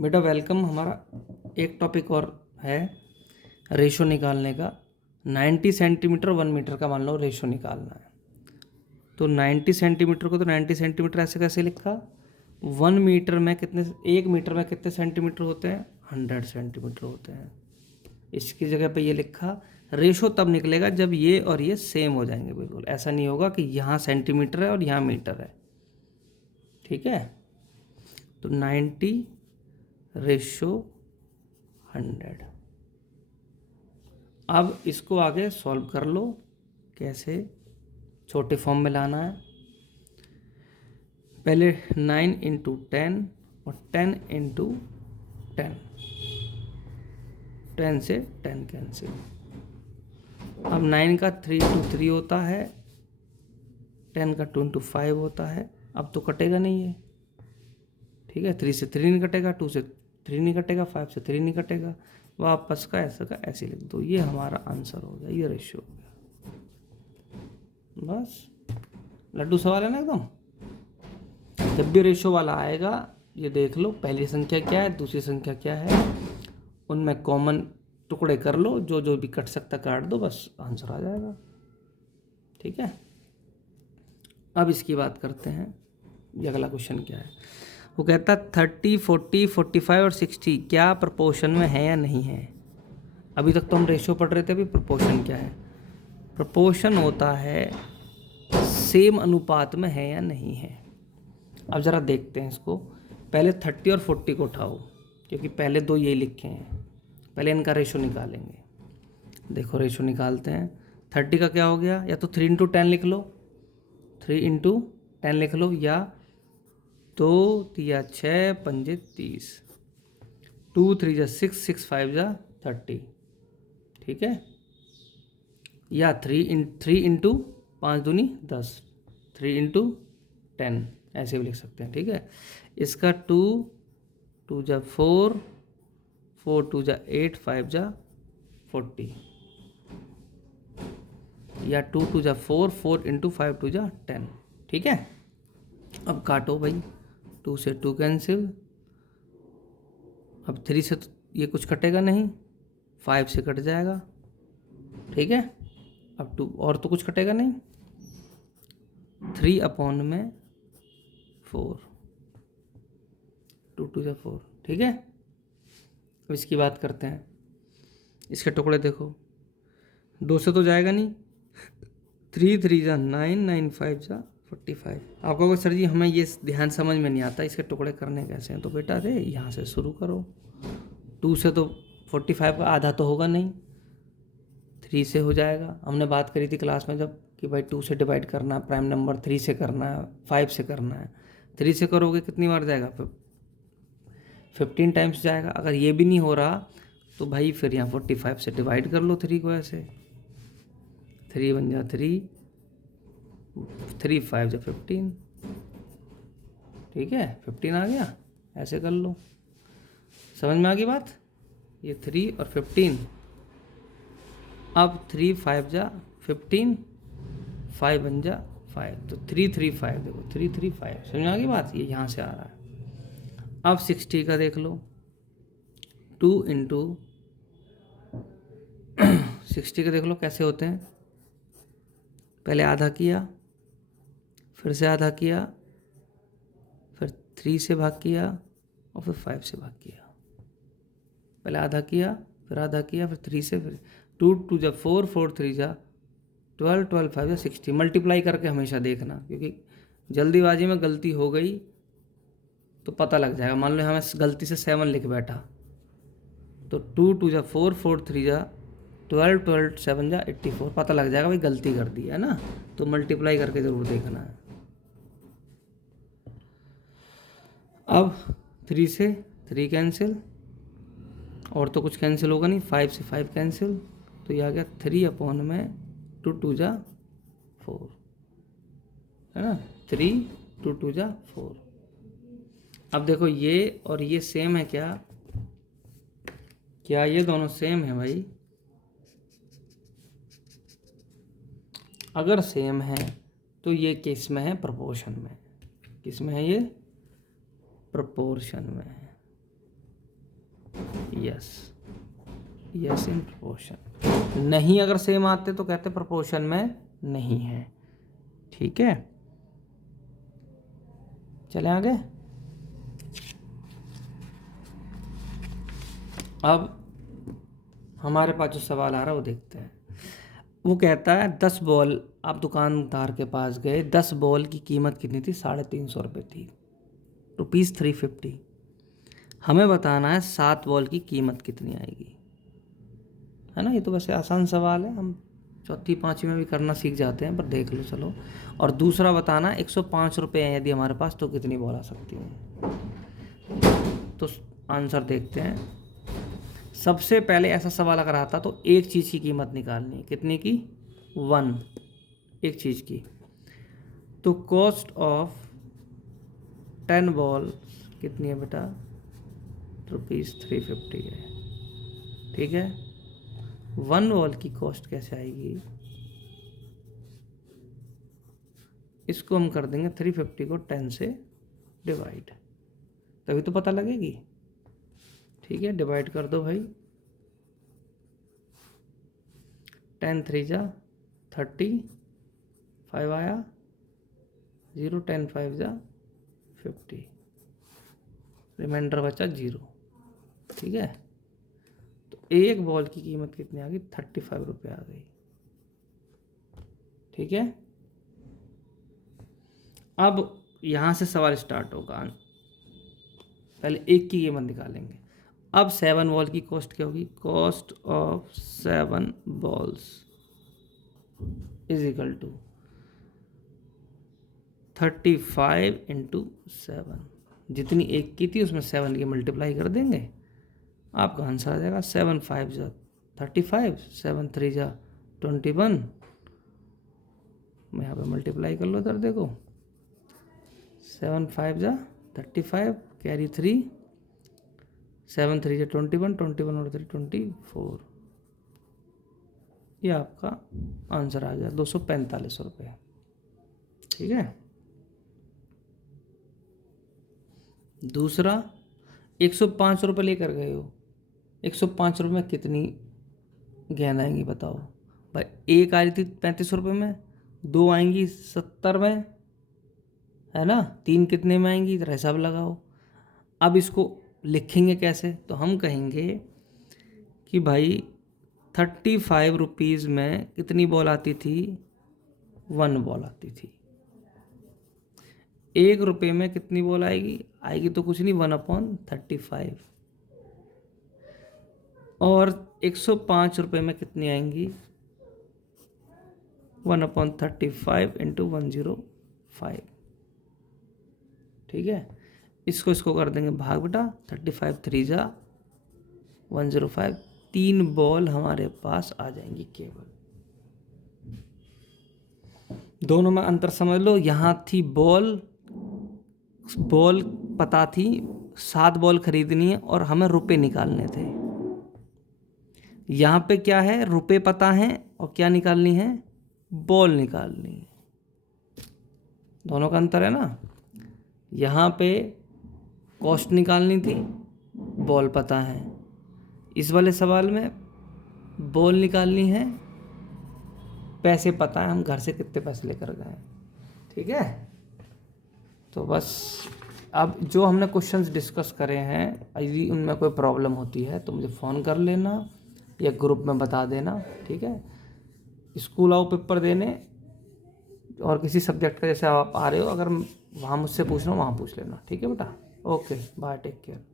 बेटा वेलकम। हमारा एक टॉपिक और है रेशो निकालने का। 90 सेंटीमीटर 1 मीटर का मान लो रेशो निकालना है। तो 90 सेंटीमीटर को तो 90 सेंटीमीटर ऐसे कैसे लिखा। 1 मीटर में कितने, 1 मीटर में कितने सेंटीमीटर होते हैं, 100 सेंटीमीटर होते हैं। इसकी जगह पे ये लिखा। रेशो तब निकलेगा जब ये और ये सेम हो जाएंगे। बिल्कुल ऐसा नहीं होगा कि यहाँ सेंटीमीटर है और यहाँ मीटर है। ठीक है, तो 90 रेशो 100। अब इसको आगे सॉल्व कर लो। कैसे, छोटे फॉर्म में लाना है। पहले 9 इंटू 10 और 10 इंटू 10, 10 से 10 कैंसिल। अब 9 का 3 इंटू 3 होता है, 10 का 2 इंटू 5 होता है। अब तो कटेगा नहीं है, ठीक है। 3 से 3 नहीं कटेगा, 2 से 3 नहीं कटेगा, 5 से 3 नहीं कटेगा। वापस का ऐसा का ऐसे लिख दो। ये हमारा आंसर हो गया, ये रेशियो हो गया। बस लड्डू सवाल है ना एकदम। जब भी रेशियो वाला आएगा ये देख लो, पहली संख्या क्या है, दूसरी संख्या क्या है, उनमें कॉमन टुकड़े कर लो, जो जो भी कट सकता काट दो, बस आंसर आ जाएगा। ठीक है, अब इसकी बात करते हैं। ये अगला क्वेश्चन क्या है। वो कहता 30, 40, 45 और 60 क्या प्रपोर्शन में है या नहीं है। अभी तक तो हम रेशियो पढ़ रहे थे, अभी प्रपोर्शन क्या है। प्रपोर्शन होता है सेम अनुपात में है या नहीं है। अब ज़रा देखते हैं इसको। पहले 30 और 40 को उठाओ, क्योंकि पहले दो यही लिखे हैं। पहले इनका रेशियो निकालेंगे। देखो रेशियो निकालते हैं। 30 का क्या हो गया, या तो 3 इंटू 10 लिख लो, 3 इंटू 10 लिख लो, या 2 तिया 6 पंजे 30, 2 3 जा 6, 6 5 जा 30। ठीक है, या 3 इंटू 5 दूनी 10, 3 इंटू 10 ऐसे भी लिख सकते हैं। ठीक है, इसका 2 2 जा 4, 4 2 जा 8, 5 जा 40, या 2 2 जा 4, 4 इंटू 5 2 जा 10। ठीक है, अब काटो भाई, 2 से 2 कैंसिल। अब 3 से तो ये कुछ कटेगा नहीं, 5 से कट जाएगा। ठीक है, अब 2 और तो कुछ कटेगा नहीं, 3/4, 2 2 जा 4। ठीक है, अब इसकी बात करते हैं। इसके टुकड़े देखो, 2 से तो जाएगा नहीं, 3 3 जा 9, 9 5 जा 45। आप कहोगे सर जी हमें ये ध्यान समझ में नहीं आता, इसके टुकड़े करने कैसे हैं। तो बेटा दे यहाँ से शुरू करो। 2 से तो 45 का आधा तो होगा नहीं, 3 से हो जाएगा। हमने बात करी थी क्लास में जब कि भाई 2 से डिवाइड करना है प्राइम नंबर, 3 से करना है, 5 से करना है। 3 से करोगे कितनी बार जाएगा, 15 टाइम्स जाएगा। अगर ये भी नहीं हो रहा तो भाई फिर यहाँ 45 से डिवाइड कर लो 3 को ऐसे, 3 बन जा 3, 3 5 जा 15। ठीक है, 15 आ गया, ऐसे कर लो। समझ में आ गई बात। ये 3 और 15। अब 3 5 जा 15, 5 बन जा 5, तो 3 3 5। देखो 3 3 5, समझ में आ गई बात। ये यहाँ से आ रहा है। अब 60 का देख लो, 2 इंटू 60 का देख लो कैसे होते हैं। पहले आधा किया, फिर से आधा किया, फिर 3 से भाग किया और फिर 5 से भाग किया। पहले आधा किया, फिर आधा किया, फिर 3 से, फिर 2 2 जा 4, 4 3 जा 12, 12 5 जा 60। मल्टीप्लाई करके हमेशा देखना, क्योंकि जल्दीबाजी में गलती हो गई तो पता लग जाएगा। मान लो हमें गलती से 7 लिख बैठा, तो 2 2 जा 4, 4 3 जा 12, 12 7 जा 84। पता लग जाएगा भाई गलती कर दी है ना। तो मल्टीप्लाई करके ज़रूर देखना है। अब 3 से 3 कैंसिल, और तो कुछ कैंसिल होगा नहीं, 5 से 5 कैंसिल, तो ये आ गया 3/में 2 2 जा 4, है ना। 3 2 2 जा 4। अब देखो ये और ये सेम है क्या, क्या ये दोनों सेम है भाई। अगर सेम है तो ये किस में है, प्रपोर्शन में। किस में है ये, प्रपोर्शन में है। Yes, yes in proportion. नहीं अगर सेम आते तो कहते प्रोपोर्शन में नहीं है। ठीक है, चले आगे। अब हमारे पास जो सवाल आ रहा है वो देखते हैं। वो कहता है 10 बॉल, आप दुकानदार के पास गए, 10 बॉल की कीमत कितनी थी? 350 रुपये थी, ₹350। हमें बताना है 7 बॉल की कीमत कितनी आएगी, है ना। ये तो वैसे आसान सवाल है, हम चौथी पाँचवीं में भी करना सीख जाते हैं, पर देख लो चलो। और दूसरा बताना 105 रुपये हैं यदि हमारे पास, तो कितनी बॉल आ सकती हैं। तो आंसर देखते हैं। सबसे पहले ऐसा सवाल अगर आता तो एक चीज़ की कीमत निकालनी है, कितनी की? 1, एक चीज़ की। तो कॉस्ट ऑफ 10 बॉल कितनी है बेटा? ₹350 है। ठीक है, 1 बॉल की कॉस्ट कैसे आएगी? इसको हम कर देंगे 350 को 10 से डिवाइड, तभी तो पता लगेगी। ठीक है, डिवाइड कर दो भाई। 10 3 जा 30, 5 आया 0, 10 5 जा 50, रिमाइंडर बचा 0। ठीक है, तो एक बॉल की कीमत कितनी आ गई? 35 रुपये आ गई। ठीक है, अब यहाँ से सवाल स्टार्ट होगा। पहले एक की कीमत निकालेंगे। अब 7 बॉल की कॉस्ट क्या होगी? Cost of 7 balls is equal to 35 into 7। जितनी एक की थी उसमें 7 की मल्टीप्लाई कर देंगे, आपका आंसर आ जाएगा 7 5 जा 35, 7 3 जा 21। मैं यहाँ पे मल्टीप्लाई कर लो, इधर देखो, 7 5 जा 35, कैरी 3, 7 3 जा 21, 21 और 3 24। ये आपका आंसर आ गया 245 रुपये। ठीक है, दूसरा 105 रुपये लेकर गए हो, 105 रुपये में कितनी गेंद आएंगी बताओ भाई। एक आ रही थी 35 रुपये में, 2 आएंगी 70 में, है ना। 3 कितने में आएंगी? इधर हिसाब लगाओ। अब इसको लिखेंगे कैसे? तो हम कहेंगे कि भाई 35 रुपीज़ में कितनी बॉल आती थी? 1 बॉल आती थी। 1 रुपये में कितनी बॉल आएगी? आएगी तो कुछ नहीं, 1/35। और 105 रुपये में कितनी आएंगी? 1/35 इंटू 105। ठीक है, इसको कर देंगे भाग बेटा। 35 3 जा 105, 3 बॉल हमारे पास आ जाएंगी केवल। दोनों में अंतर समझ लो। यहाँ थी बॉल पता थी, 7 बॉल खरीदनी है और हमें रुपए निकालने थे। यहाँ पे क्या है? रुपए पता है और क्या निकालनी है? बॉल निकालनी है। दोनों का अंतर है ना। यहाँ पे कॉस्ट निकालनी थी, बॉल पता है। इस वाले सवाल में बॉल निकालनी है, पैसे पता है, हम घर से कितने पैसे लेकर गए। ठीक है, तो बस अब जो हमने क्वेश्चंस डिस्कस करे हैं, यदि उनमें कोई प्रॉब्लम होती है तो मुझे फ़ोन कर लेना या ग्रुप में बता देना। ठीक है, स्कूल आओ पेपर देने, और किसी सब्जेक्ट का जैसे आप आ रहे हो, अगर वहाँ मुझसे पूछना हो वहाँ पूछ लेना। ठीक है बेटा, ओके बाय, टेक केयर।